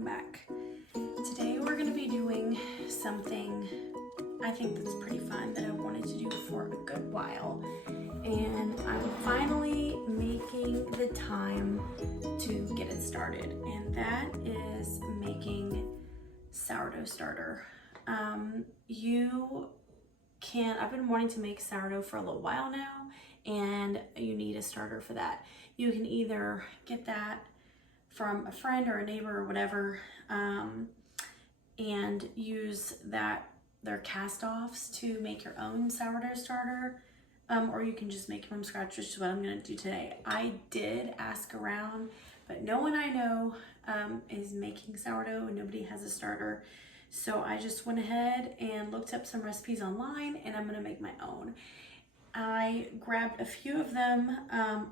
welcome back. Today we're going to be doing something I think that's pretty fun that I wanted to do for a good while, and I'm finally making the time to get it started, and that is making sourdough starter. I've been wanting to make sourdough for a little while now, and you need a starter for that. You can either get that from a friend or a neighbor or whatever, and use their cast-offs to make your own sourdough starter, or you can just make it from scratch, which is what I'm going to do today. I did ask around, but no one I know is making sourdough and nobody has a starter. So I just went ahead and looked up some recipes online, and I'm going to make my own. I grabbed a few of them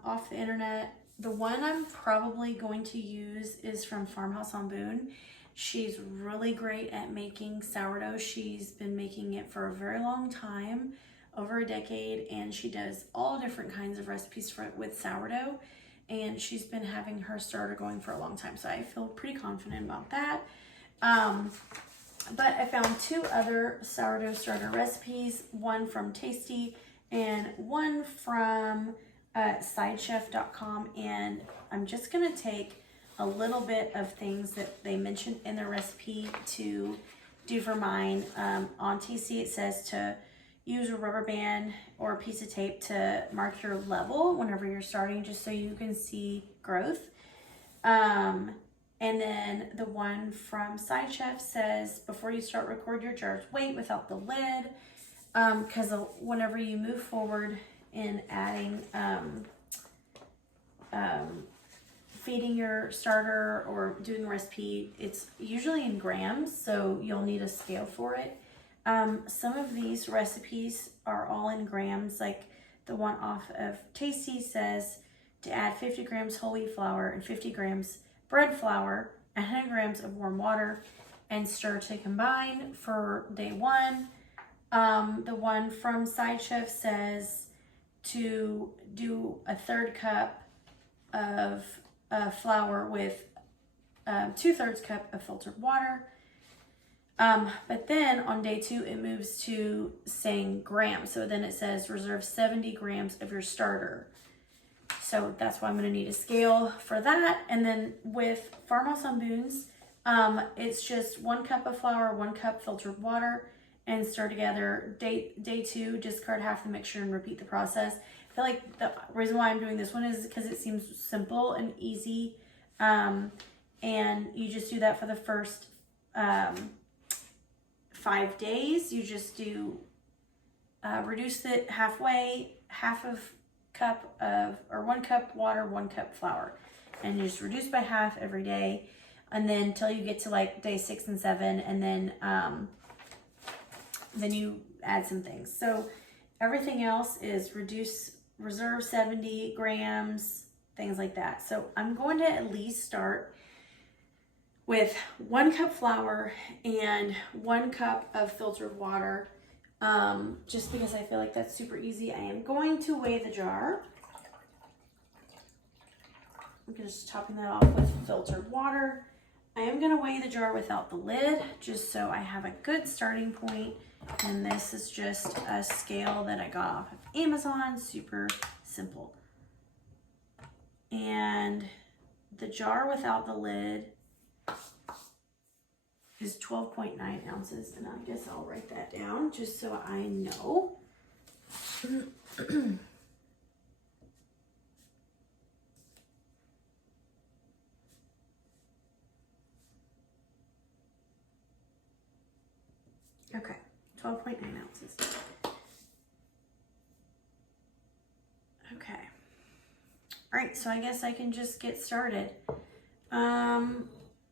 off the internet. The one I'm probably going to use is from Farmhouse on Boone. She's really great at making sourdough. She's been making it for a very long time, over a decade, and she does all different kinds of recipes with sourdough, and she's been having her starter going for a long time, so I feel pretty confident about that. But I found two other sourdough starter recipes, one from Tasty and one from sidechef.com, and I'm just gonna take a little bit of things that they mentioned in the recipe to do for mine. On Tasty it says to use a rubber band or a piece of tape to mark your level whenever you're starting, just so you can see growth. And then the one from Side Chef says, before you start, record your jar's weight without the lid, because whenever you move forward in adding, feeding your starter or doing a recipe, it's usually in grams, so you'll need a scale for it. Some of these recipes are all in grams, like the one off of Tasty says to add 50 grams whole wheat flour and 50 grams bread flour, 100 grams of warm water, and stir to combine for day one. The one from Side Chef says to do a 1/3 cup of flour with 2/3 cup of filtered water. But then on day two, it moves to saying grams. So then it says reserve 70 grams of your starter. So that's why I'm going to need a scale for that. And then with Farmhouse on Boone's, it's just 1 cup of flour, 1 cup filtered water, and stir together. Day two, discard half the mixture and repeat the process. I feel like the reason why I'm doing this one is because it seems simple and easy. And you just do that for the first 5 days. You just do reduce it halfway, 1 cup water, 1 cup flour, and you just reduce by half every day, and then until you get to like day 6 and 7, and then you add some things. So everything else is reserve 70 grams, things like that. So I'm going to at least start with 1 cup flour and 1 cup of filtered water, just because I feel like that's super easy. I am going to weigh the jar. I'm just topping that off with filtered water. I am going to weigh the jar without the lid, just so I have a good starting point. And this is just a scale that I got off of Amazon, super simple. And the jar without the lid is 12.9 ounces, and I guess I'll write that down just so I know. Okay, 12.9 ounces. Okay. All right, so I guess I can just get started.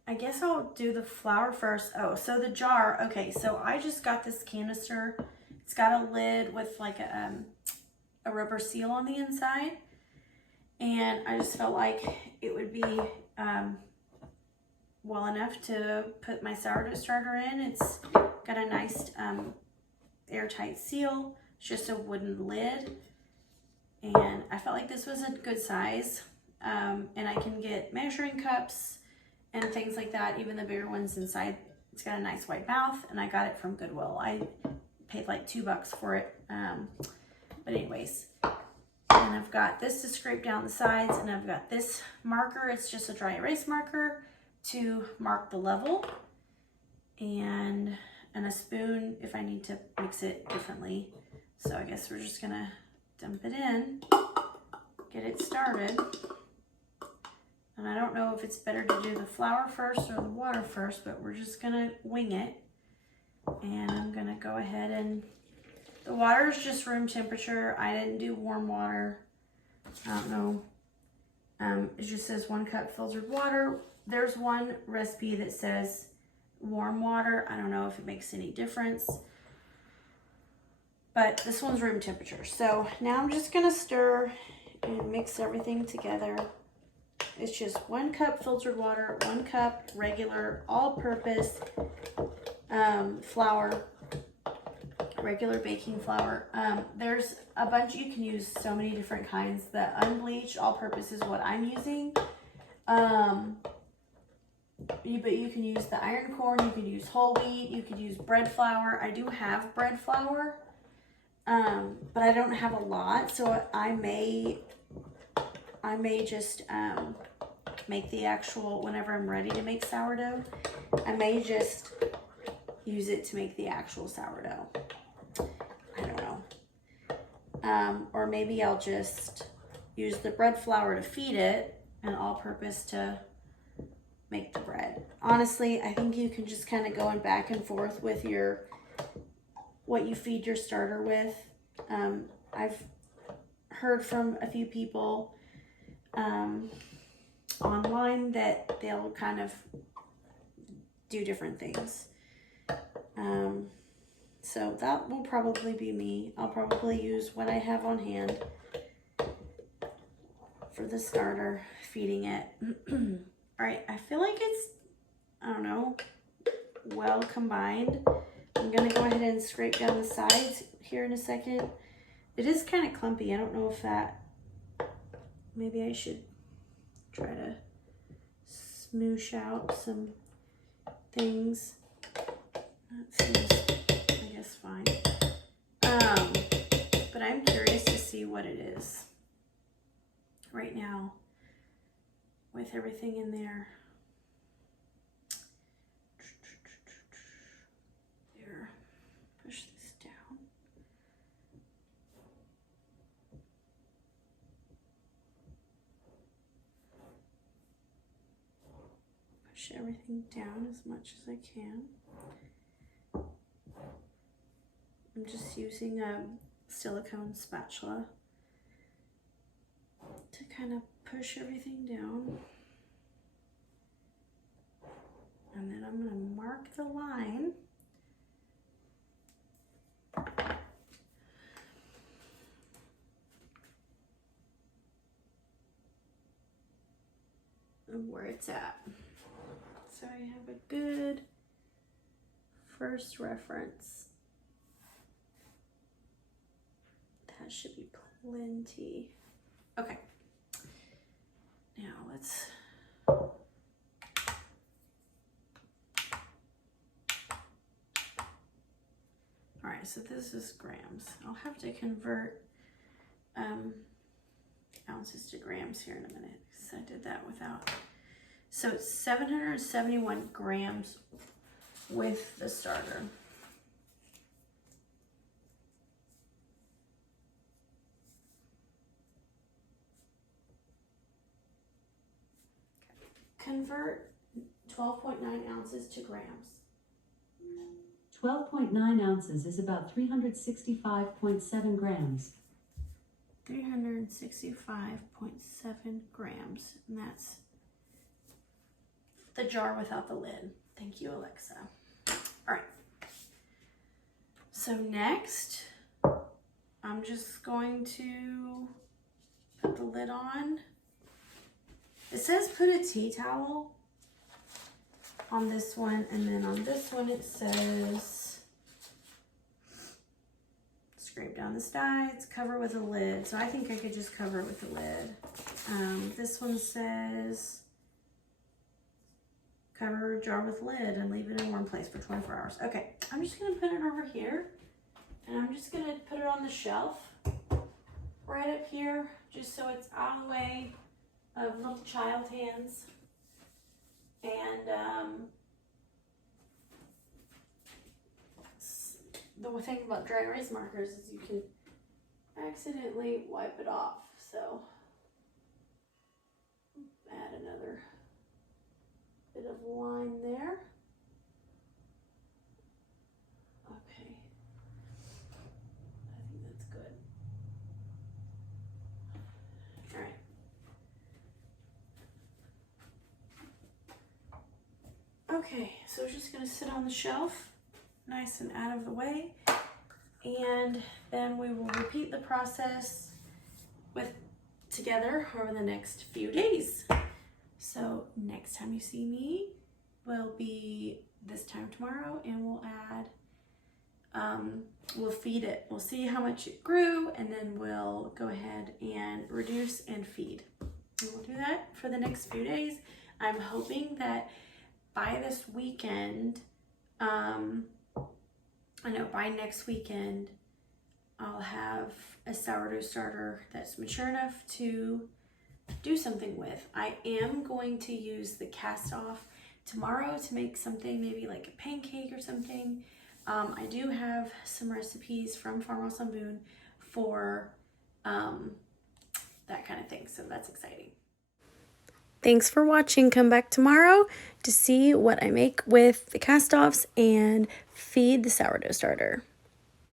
I guess I'll do the flour first. Oh, so the jar. Okay, so I just got this canister. It's got a lid with like a rubber seal on the inside, and I just felt like it would be well enough to put my sourdough starter in. It's got a nice airtight seal. It's just a wooden lid, and I felt like this was a good size. And I can get measuring cups and things like that. Even the bigger ones inside, it's got a nice white mouth, and I got it from Goodwill. I paid like $2 for it. But anyways, and I've got this to scrape down the sides, and I've got this marker. It's just a dry erase marker to mark the level, and a spoon if I need to mix it differently. So I guess we're just gonna dump it in, get it started. And I don't know if it's better to do the flour first or the water first, but we're just gonna wing it. And I'm gonna go ahead and, the water is just room temperature. I didn't do warm water. I don't know. It just says 1 cup filtered water. There's one recipe that says warm water. I don't know if it makes any difference, but this one's room temperature. So now I'm just gonna stir and mix everything together. It's just 1 cup filtered water, 1 cup regular all-purpose flour, regular baking flour. There's a bunch, you can use so many different kinds. The unbleached all-purpose is what I'm using. But you can use the iron corn, you could use whole wheat, you could use bread flour. I do have bread flour, but I don't have a lot, so I may just make the actual, whenever I'm ready to make sourdough, I may just use it to make the actual sourdough. I don't know. Or maybe I'll just use the bread flour to feed it and all-purpose to make the bread. Honestly, I think you can just kind of go back and forth with what you feed your starter with. I've heard from a few people online that they'll kind of do different things. So that will probably be me. I'll probably use what I have on hand for the starter, feeding it. All right, I feel like it's, I don't know, well combined. I'm gonna go ahead and scrape down the sides here in a second. It is kind of clumpy. I don't know if that, maybe I should try to smoosh out some things. That seems, I guess, fine. But I'm curious to see what it is right now with everything in there. There, push this down. Push everything down as much as I can. I'm just using a silicone spatula to kind of push everything down. And then I'm going to mark the line. Of where it's at. So I have a good first reference. That should be plenty. Okay. Now let's Alright, so this is grams. I'll have to convert ounces to grams here in a minute because I did that without. So it's 771 grams with the starter. Convert 12.9 ounces to grams. 12.9 ounces is about 365.7 grams. 365.7 grams. And that's the jar without the lid. Thank you, Alexa. All right. So next, I'm just going to put the lid on. It says put a tea towel on this one, and then on this one it says scrape down the sides, cover with a lid. So I think I could just cover it with the lid. This one says Cover a jar with lid and leave it in a warm place for 24 hours. Okay, I'm just gonna put it over here and I'm just gonna put it on the shelf right up here, just so it's out of the way of little child hands. And the thing about dry erase markers is you can accidentally wipe it off. So add another bit of line there. Okay, I think that's good. All right. Okay, so it's just gonna sit on the shelf, nice and out of the way. And then we will repeat the process together over the next few days. So next time you see me will be this time tomorrow, and we'll add, we'll feed it. We'll see how much it grew, and then we'll go ahead and reduce and feed. And we'll do that for the next few days. I'm hoping that by this weekend, by next weekend, I'll have a sourdough starter that's mature enough to do something with. I am going to use the cast off tomorrow to make something, maybe like a pancake or something. I do have some recipes from Farmhouse on Boone for that kind of thing, so that's exciting. Thanks for watching. Come back tomorrow to see what I make with the cast offs and feed the sourdough starter.